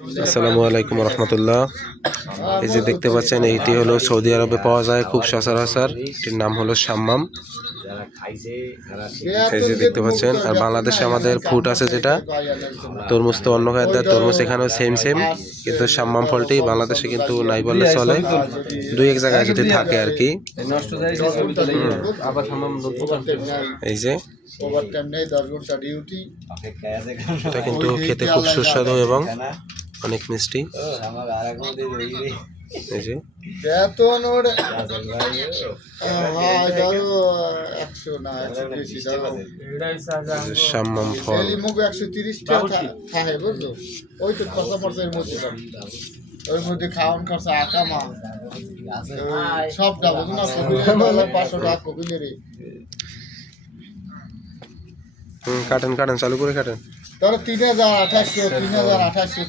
আসসালামু আলাইকুম রহমতুল্লাহ। এই যে দেখতে পাচ্ছেন এইটি হলো সৌদি আরবে পাওয়া যায় খুব সচরাচর। এটির নাম হলো সাম্মাম। এই যে দেখতে পাচ্ছেন, আর বাংলাদেশে আমাদের ফুড আছে যেটা, তরমুজ তো অন্য খাদ্য তরমুজ এখানেও সেম সেম কিন্তু সাম্মাম ফলটি বাংলাদেশে কিন্তু নাই বললে চলে। দুই এক জায়গায় যদি থাকে আর কি। এই যে। এটা কিন্তু খেতে খুব সুস্বাদু এবং অনেক মিষ্টি। এই যে। বেতন ওর হ্যাঁ একশো না একশো বেশি ধরো। এই যে সাম্মাম ফল। একশো তিরিশ থাকে বুঝলো ওই তো খরচা মধ্যে। ওর মধ্যে খাওয়ান খরচা সবটা না? কপিলের পাঁচশো টাকা হুম কাটেন কাটেন চালু করে কাটেন। তাহলে তিন হাজার আঠাশশো তিন হাজার আঠাশশো।